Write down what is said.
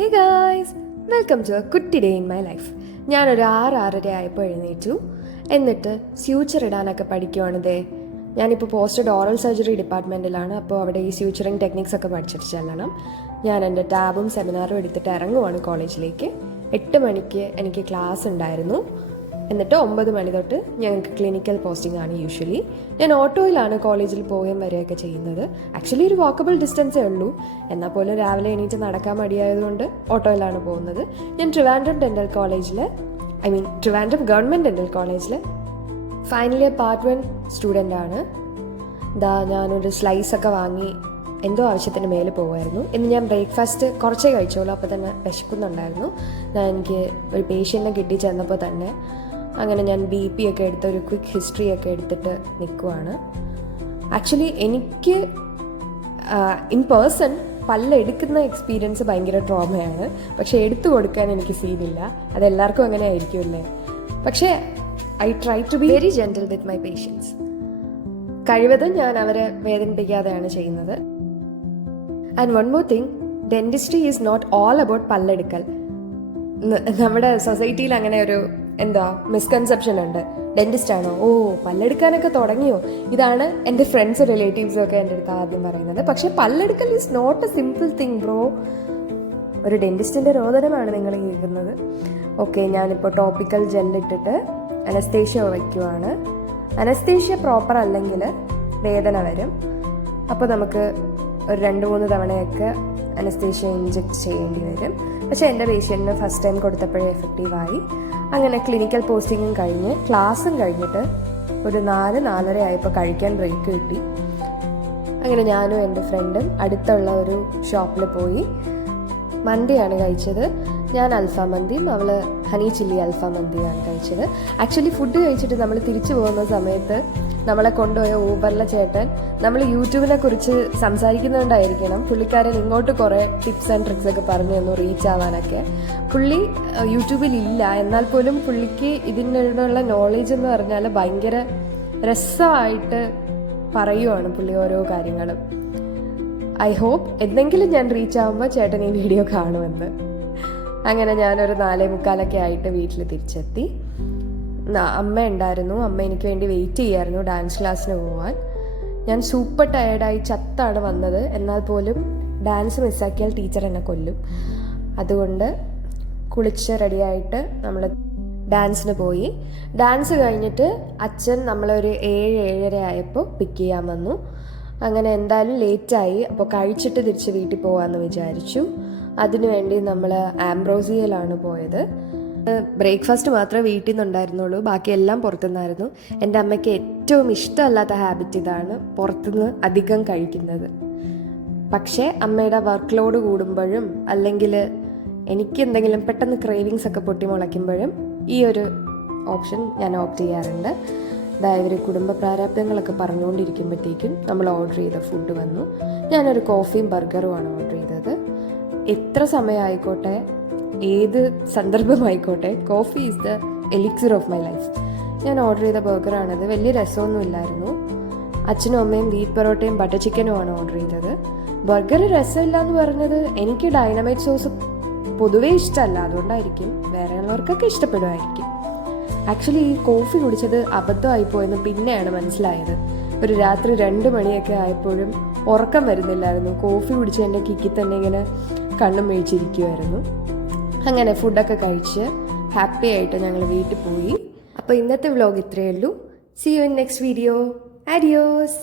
Hey guys, welcome to a കുട്ടി day in my life. ഞാനൊരു 6-6:30 ആയപ്പോൾ എഴുന്നേറ്റു. എന്നിട്ട് സ്യൂച്ചർ ഇടാനൊക്കെ പഠിക്കുവാണിതേ. ഞാനിപ്പോൾ പോസ്റ്റഡ് ഓറൽ സർജറി ഡിപ്പാർട്ട്മെൻറ്റിലാണ്. അപ്പോൾ അവിടെ ഈ സ്യൂച്ചറിങ് ടെക്നിക്സ് ഒക്കെ പഠിച്ചിട്ട് ചെല്ലണം. ഞാൻ എൻ്റെ ടാബും സെമിനാറും എടുത്തിട്ട് ഇറങ്ങുവാണ് കോളേജിലേക്ക്. 8 മണിക്ക് എനിക്ക് ക്ലാസ് ഉണ്ടായിരുന്നു. എന്നിട്ട് 9 മണി തൊട്ട് ഞങ്ങൾക്ക് ക്ലിനിക്കൽ പോസ്റ്റിംഗ് ആണ് യൂഷ്വലി. ഞാൻ ഓട്ടോയിലാണ് കോളേജിൽ പോവുകയും വരികയൊക്കെ ചെയ്യുന്നത്. ആക്ച്വലി ഒരു വാക്കബിൾ ഡിസ്റ്റൻസേ ഉള്ളൂ. എന്നാൽ പോലും രാവിലെ എണീറ്റ് നടക്കാൻ മടിയായതുകൊണ്ട് ഓട്ടോയിലാണ് പോകുന്നത്. ഞാൻ ട്രിവാൻഡ്രം ഗവൺമെൻറ് ഡെൻ്റൽ കോളേജിൽ ഫൈനൽ ഇയർ പാർട്ട് 1 സ്റ്റുഡൻ്റ് ആണ്. ഞാനൊരു സ്ലൈസൊക്കെ വാങ്ങി എന്തോ ആവശ്യത്തിന് മേലെ പോകുമായിരുന്നു. ഇന്ന് ഞാൻ ബ്രേക്ക്ഫാസ്റ്റ് കുറച്ചേ കഴിച്ചോളൂ. അപ്പോൾ തന്നെ വിശക്കുന്നുണ്ടായിരുന്നു. എനിക്ക് ഒരു പേഷ്യൻറ്റിനെ കിട്ടി ചെന്നപ്പോൾ തന്നെ അങ്ങനെ ഞാൻ BP ഒക്കെ എടുത്ത് ഒരു ക്വിക്ക് ഹിസ്റ്ററി ഒക്കെ എടുത്തിട്ട് നിൽക്കുവാണ്. ആക്ച്വലി എനിക്ക് ഇൻ പേഴ്സൺ പല്ലെടുക്കുന്ന എക്സ്പീരിയൻസ് ഭയങ്കര ട്രോമയാണ്. പക്ഷെ എടുത്തു കൊടുക്കാൻ എനിക്ക് സീനില്ല. അതെല്ലാവർക്കും അങ്ങനെ ആയിരിക്കുമല്ലേ. പക്ഷേ I try to be very gentle with my patients. കഴിവതും ഞാൻ അവരെ വേദനിപ്പിക്കാതെയാണ് ചെയ്യുന്നത്. And one more thing, dentistry is not all about പല്ലെടുക്കൽ. നമ്മുടെ സൊസൈറ്റിയിൽ അങ്ങനെ ഒരു മിസ്കൺസെപ്ഷൻ ഉണ്ട്. ഡെന്റിസ്റ്റ് ആണോ, പല്ലെടുക്കാനൊക്കെ തുടങ്ങിയോ, ഇതാണ് എൻ്റെ ഫ്രണ്ട്സ് റിലേറ്റീവ്സും ഒക്കെ എൻ്റെ അടുത്ത് ആദ്യം പറയുന്നത്. പക്ഷെ പല്ലെടുക്കൽ is not a simple thing bro. ഒരു ഡെന്റിസ്റ്റിൻ്റെ രോദനമാണ് നിങ്ങൾ കേൾക്കുന്നത്. ഓക്കെ, ഞാനിപ്പോൾ ടോപ്പിക്കൽ ജെല്ലിട്ടിട്ട് അനസ്തേഷ്യ വയ്ക്കുവാണ്. അനസ്തേഷ്യ പ്രോപ്പർ അല്ലെങ്കിൽ വേദന വരും. അപ്പോൾ നമുക്ക് ഒരു 2-3 തവണയൊക്കെ അനസ്തേഷ്യ ഇഞ്ചെക്ട് ചെയ്യേണ്ടി വരും. പക്ഷേ എൻ്റെ പേഷ്യൻറ്റിന് ഫസ്റ്റ് ടൈം കൊടുത്തപ്പോഴേ എഫക്റ്റീവായി. അങ്ങനെ ക്ലിനിക്കൽ പോസ്റ്റിങ്ങും കഴിഞ്ഞ് ക്ലാസ്സും കഴിഞ്ഞിട്ട് ഒരു 4-4:30 ആയപ്പോൾ കഴിക്കാൻ ബ്രേക്ക് കിട്ടി. അങ്ങനെ ഞാനും എൻ്റെ ഫ്രണ്ടും അടുത്തുള്ള ഒരു ഷോപ്പിൽ പോയി മന്തിയാണ് കഴിച്ചത്. ഞാൻ അൽഫാം മന്തിയും അവൾ ഹണി ചില്ലി അൽഫാം മന്തിയാണ് കഴിച്ചത്. ആക്ച്വലി ഫുഡ് കഴിച്ചിട്ട് നമ്മൾ തിരിച്ചു പോകുന്ന സമയത്ത് നമ്മളെ കൊണ്ടുപോയ ഊബറിലെ ചേട്ടൻ നമ്മൾ യൂട്യൂബിനെ കുറിച്ച് സംസാരിക്കുന്നതുകൊണ്ടായിരിക്കണം പുള്ളിക്കാരൻ ഇങ്ങോട്ട് കുറേ ടിപ്സ് ആൻഡ് ട്രിക്സ് ഒക്കെ പറഞ്ഞു തന്നു റീച്ച് ആവാനൊക്കെ. പുള്ളി യൂട്യൂബിലില്ല, എന്നാൽ പോലും പുള്ളിക്ക് ഇതിനുള്ള നോളേജ് എന്ന് പറഞ്ഞാൽ ഭയങ്കര രസമായിട്ട് പറയുവാണ് പുള്ളി ഓരോ കാര്യങ്ങളും. ഐ ഹോപ്പ് എന്തെങ്കിലും ഞാൻ റീച്ച് ആകുമ്പോൾ ചേട്ടൻ ഈ വീഡിയോ കാണുമെന്ന്. അങ്ങനെ ഞാനൊരു 4:45 ആയിട്ട് വീട്ടിൽ തിരിച്ചെത്തി. അമ്മ ഉണ്ടായിരുന്നു. അമ്മ എനിക്ക് വേണ്ടി വെയിറ്റ് ചെയ്യായിരുന്നു ഡാൻസ് ക്ലാസ്സിന് പോവാൻ. ഞാൻ സൂപ്പർ ടയേർഡായി ചത്താണ് വന്നത്. എന്നാൽ പോലും ഡാൻസ് മിസ്സാക്കിയാൽ ടീച്ചർ എന്നെ കൊല്ലും. അതുകൊണ്ട് കുളിച്ച് റെഡിയായിട്ട് നമ്മൾ ഡാൻസിന് പോയി. ഡാൻസ് കഴിഞ്ഞിട്ട് അച്ഛൻ നമ്മളൊരു 7-7:30 ആയപ്പോൾ പിക്ക് ചെയ്യാൻ വന്നു. അങ്ങനെ എന്തായാലും ലേറ്റായി. അപ്പോൾ കഴിച്ചിട്ട് തിരിച്ച് വീട്ടിൽ പോകാമെന്ന് വിചാരിച്ചു. അതിനുവേണ്ടി നമ്മൾ ആംബ്രോസിയയിലാണ് പോയത്. ബ്രേക്ക്ഫാസ്റ്റ് മാത്രമേ വീട്ടിൽ നിന്നുണ്ടായിരുന്നുള്ളൂ, ബാക്കിയെല്ലാം പുറത്തുനിന്നായിരുന്നു. എൻ്റെ അമ്മയ്ക്ക് ഏറ്റവും ഇഷ്ടമല്ലാത്ത ഹാബിറ്റ് ഇതാണ്, പുറത്തുനിന്ന് അധികം കഴിക്കുന്നത്. പക്ഷേ അമ്മയുടെ വർക്ക് ലോഡ് കൂടുമ്പോഴും അല്ലെങ്കിൽ എനിക്ക് എന്തെങ്കിലും പെട്ടെന്ന് ക്രേവിങ്സ് ഒക്കെ പൊട്ടി മുളയ്ക്കുമ്പോഴും ഈ ഒരു ഓപ്ഷൻ ഞാൻ ഓപ്റ്റ് ചെയ്യാറുണ്ട്. അതായത് കുടുംബ പ്രാരാബ്ദങ്ങളൊക്കെ പറഞ്ഞുകൊണ്ടിരിക്കുമ്പോഴത്തേക്കും നമ്മൾ ഓർഡർ ചെയ്ത ഫുഡ് വന്നു. ഞാനൊരു കോഫിയും ബർഗറുമാണ് ഓർഡർ ചെയ്തത്. എത്ര സമയമായിക്കോട്ടെ, ഏത് സന്ദർഭമായിക്കോട്ടെ, coffee is the elixir of my life. ഞാൻ ഓർഡർ ചെയ്ത ബർഗറാണത്. വലിയ രസമൊന്നും ഇല്ലായിരുന്നു. അച്ഛനും അമ്മയും വീറ്റ് പൊറോട്ടയും ബട്ടർ ചിക്കനുമാണ് ഓർഡർ ചെയ്തത്. ബർഗർ രസമില്ല എന്ന് പറഞ്ഞത് എനിക്ക് ഡൈനമൈറ്റ് സോസ് പൊതുവേ ഇഷ്ടമല്ല, അതുകൊണ്ടായിരിക്കും. വേറെ ഉള്ളവർക്കൊക്കെ ഇഷ്ടപ്പെടുമായിരിക്കും. ആക്ച്വലി ഈ കോഫി കുടിച്ചത് അബദ്ധമായിപ്പോയെന്ന് പിന്നെയാണ് മനസ്സിലായത്. ഒരു രാത്രി 2 മണിയൊക്കെ ആയപ്പോഴും ഉറക്കം വരുന്നില്ലായിരുന്നു. കോഫി കുടിച്ച് എൻ്റെ കിക്കി തന്നെ ഇങ്ങനെ കണ്ണും മേടിച്ചിരിക്കുമായിരുന്നു. അങ്ങനെ ഫുഡൊക്കെ കഴിച്ച് ഹാപ്പി ആയിട്ട് ഞങ്ങൾ വീട്ടിൽ പോയി. അപ്പോൾ ഇന്നത്തെ വ്ലോഗ് ഇത്രയേ ഉള്ളൂ. See you in next video. Audios.